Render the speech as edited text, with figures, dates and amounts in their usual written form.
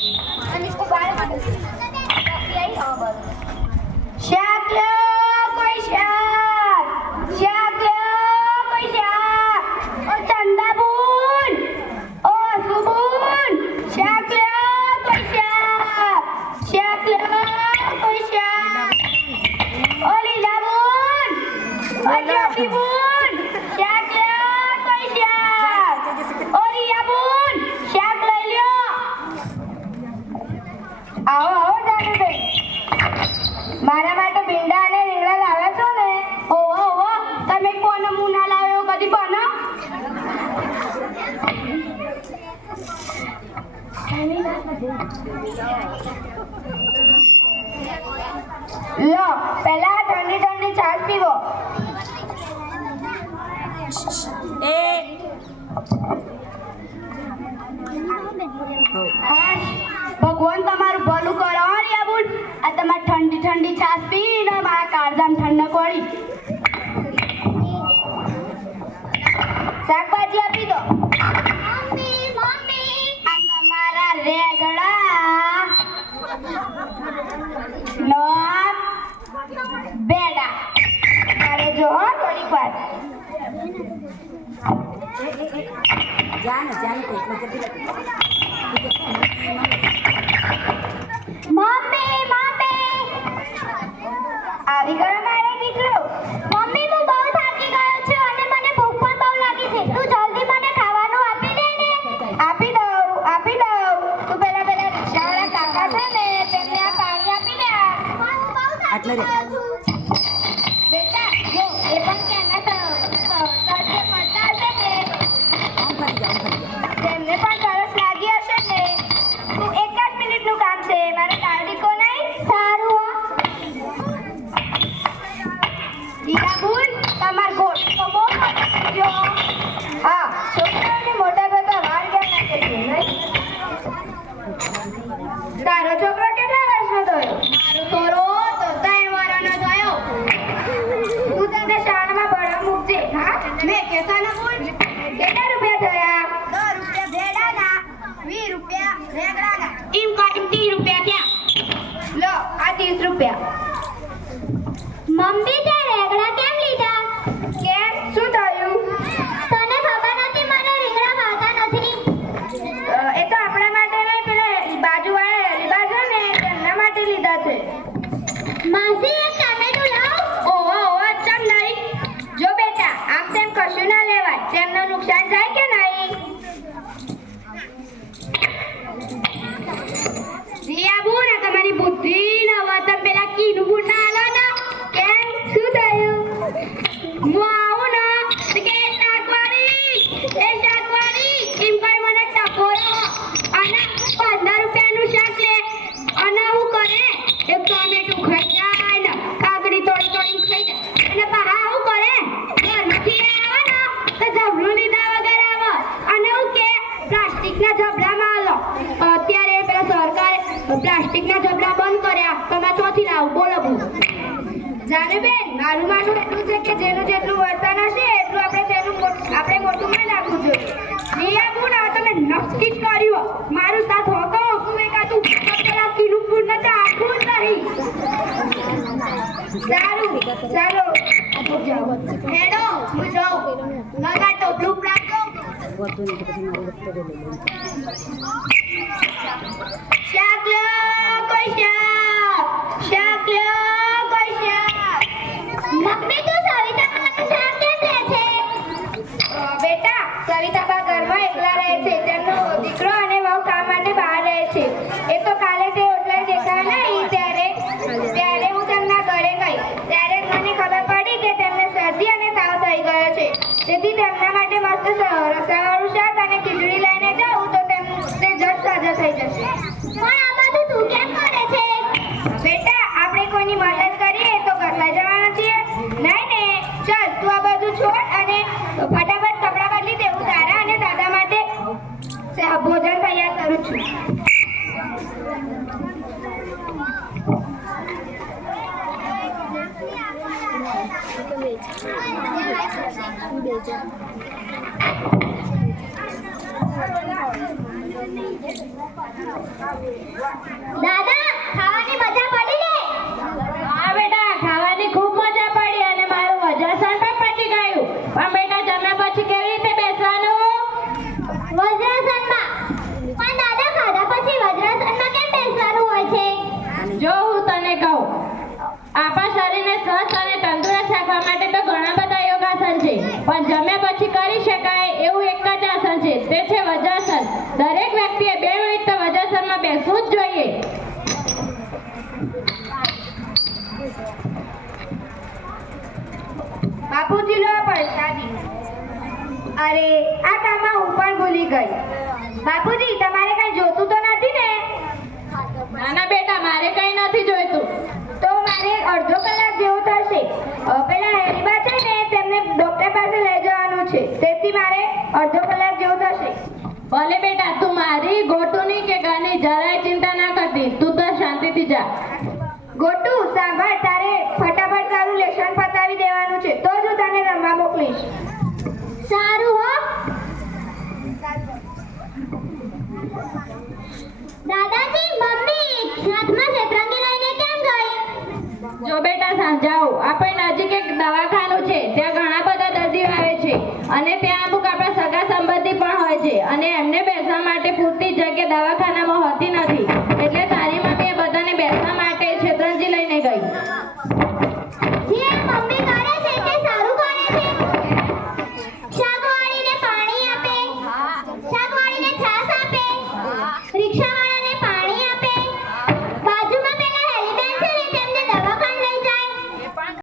અને इसको बाहर कर दो यही हां बस શાક લો કોઈ શાક શાક લો કોઈ શાક ઓ ચંદાબુન ઓ સુબુન શાક લો કોઈ શાક લો કોઈ શાક ઓ લીલાબુન ઓ જ્યોતિબુન શાક લો કોઈ શાક ઓ રિયાબુન શાક લઈ લ્યો આવો આવો જાનુભાઈ મારા માટે ભીંડા અને રીંગણા લાવ્યા છો ને ઓહો ઓહો તમે કોનો મું ના લાવ્યો કદી બનો લો પહેલા ઠંડી ઠંડી છાશ પીવો ભગવાન તમારું ભલું કરો રિયાબુન આ તમારી ઠંડી ઠંડી છાશ પીને મારા કાળજામ ઠંડક વળી શાકભાજી આપી દો મમ્મી મમ્મી આ તમારા રેગડા નો બેડા અરે જો થોડીક વાર જાને જાને એટલે મમ્મી આવી ગયો મારો દીકરો મમ્મી હું બહુ થાકી ગયો છું અને મને ભૂખ પણ બહુ લાગી છે તું જલ્દી મને ખાવાનું આપી દે ને આપી દઉં તું પેલા રિક્ષાવાળા કાકા છે ને તેમને આ પાણી આપી દે હું બહુ આટલે રે. થાકી ગયો છું બેટા જો એ પણ કેના તરસે પડતા હશે ને આમ કરી જા તેમને પણ તરસ લાગી હશે ને તું એક જ મિનિટનું કામ છે મારે તાળીકો નહીં સારું હીરાબુન તમાર ગોટ તો બહુ મોટો થઈ ગયો હા છોકરાઓને મોટા થતા વાર કેમ નાખે છે નહીં તારો છોકરો કેટલા વર્ષનો થયો મારો તો 3 વર્ષનો થયો તું તને શાળામાં ભણવા મૂકજે હા મેં કેસાનો બોલ કેટલા રૂપિયા થયા 10 રૂપિયા ભેડાના 20 રૂપિયા રેગડાના એમ કરીને 30 રૂપિયા થયા લો આ 30 રૂપિયા મમ્મી તે રેગડા કેમ લીધા કેમ શું થયું તને ખબર નથી મને રીંગણા ભાવતા નથી એ તો આપણા માટે નહીં પેલા બાજુવાળા રીબા છે ને તેમના માટે લીધા છે માસી એક ટામેટું લાવ ઓહો ઓહો ચમ નહીં જો બેટા આમ તેમ કશું ના લેવાય તેમનું નુકસાન થાય કે નહીં રિયાબુન આ તમારી બુદ્ધિ ન હોય તમે પેલા કીનું બુન ના આલો ને કેમ શું થયું હું આવું ને તો કે શાકવાળી એમ કઈ મને ટકોરો અને 15 રૂપિયાનું શાક લે અને હું કરે એક ટોમેટું ખાઈ જાય ને કાકડી તોડી તોડીને ખાઈ જાય અને બહાર આવું કરે ઘરમાંથી આવે ને તો જબલું લીધા વગર આવે અને હું કે પ્લાસ્ટિકના જબલામાં આલો અત્યારે પેલા સરકારે પ્લાસ્ટિકના જબલા બંધ કર્યા તમે ચોથી લાવું બોલો જાને બેન મારું માનવું એટલું છે કે જેનું જેટલું વર્તન હશે એટલું આપણે મોટું માં નાખવું જોઈએ રિયાબુન આ તમે નક્કી જ કર્યું મારું સાથ હોતો શું એકાતું પેલા કીનું પૂર્ણ તો આખું જ નહીં સારું ચાલો હેડો હું જાઉં નગા ટોપલું રાખો વધુ નહીં તો પછી મારું વખત લઈ લઉં શાક લો કોઈ શાક લો કોઈ શાક મમ્મી તું સવિતા મને શાક કેમ લે છે બેટા સવિતાબા ઘરમાં એકલા રહે છે તેમનો દીકરો અને વહુ કામ માટે બહાર રહે છે એ તો કાલે તે ઓટલા દેખાયા નહીં ત્યારે હું તેમના ઘરે ગઈ ત્યારે મને ખબર પડી કે તેમને શરદી અને તાવ થઈ ગયો છે તેથી તેમના માટે મસ્ત રસાવાળું શાક અને ખીચડી લઈને જાઉં તો તેમને જટ સાજા થઈ જશે પણ આ બધું તું કેમ કરે છે બેટા આપણે કોઈની મદદ કરીએ તો ઘસાઈ જવાના છીએ નહીં ને ચાલ તું આ બધું છોડ અને ફટાફટ કપડાં બદલી દે હું તારા અને દાદા માટે ભોજન તૈયાર કરું છું બેજા દાદા ખાવાની મજા પડી ને હા બેટા ખાવાની ખૂબ મજા પડી અને મારું વજ્રાસન પણ પતી ગયું. પણ બેટા જમ્યા પછી કેવી રીતે બેસવાનું? વજ્રાસનમાં પણ દાદા ખાધા પછી વજ્રાસનમાં કેમ બેસવાનું હોય છે જો હું તને કહું, આપણા શરીરને સ્વસ્થ અને તંદુરસ્ત રાખવા માટે તો ઘણા બધા યોગાસન છે, પણ જમ્યા પછી કરી શકાય એવું એક જ આસન છે, તે છે વજ્રાસન. દરેક વ્યક્તિએ 2 મિનિટ તો વજ્રાસનમાં બેસવું જ જોઈએ. બાપુજી લો પ્રસાદી. અરે આ કામમાં હું પણ ભૂલી ગઈ. બાપુજી તમારે કઈ જોતું તો નથી ને? ના ના બેટા મારે કઈ નથી જોઈતું. તો મારે અડધો કલાક જેવું થશે. પેલા હેરીબા છે ને તેમને ડોક્ટર પાસે લઈ જવાનું છે, તેથી મારે અડધો કલાક જેવું થશે. ભલે બેટા તું મારી ગોટુની કે ઘરની જરાય ચિંતા ના કરતી, તું તો શાંતિથી જા. ગોટુ સાંભળ, તારે ફટાફટ તારું લેસન પતાવી દેવાનું છે, તો જ હું તને રમવા મોકલીશ. સારું હો દાદાજી મમ્મી હાથમાં શેતરંગી લઈને કેમ ગઈ જો બેટા સમજાવું, આપણે નજીક એક દવાખાનું છે, ત્યાં ઘણા બધા દર્દીઓ આવે છે અને ત્યાં અમુક આપણા સગા સંબંધી પણ હોય છે અને એમને બેસવા માટે પૂરતી જગ્યા દવાખાના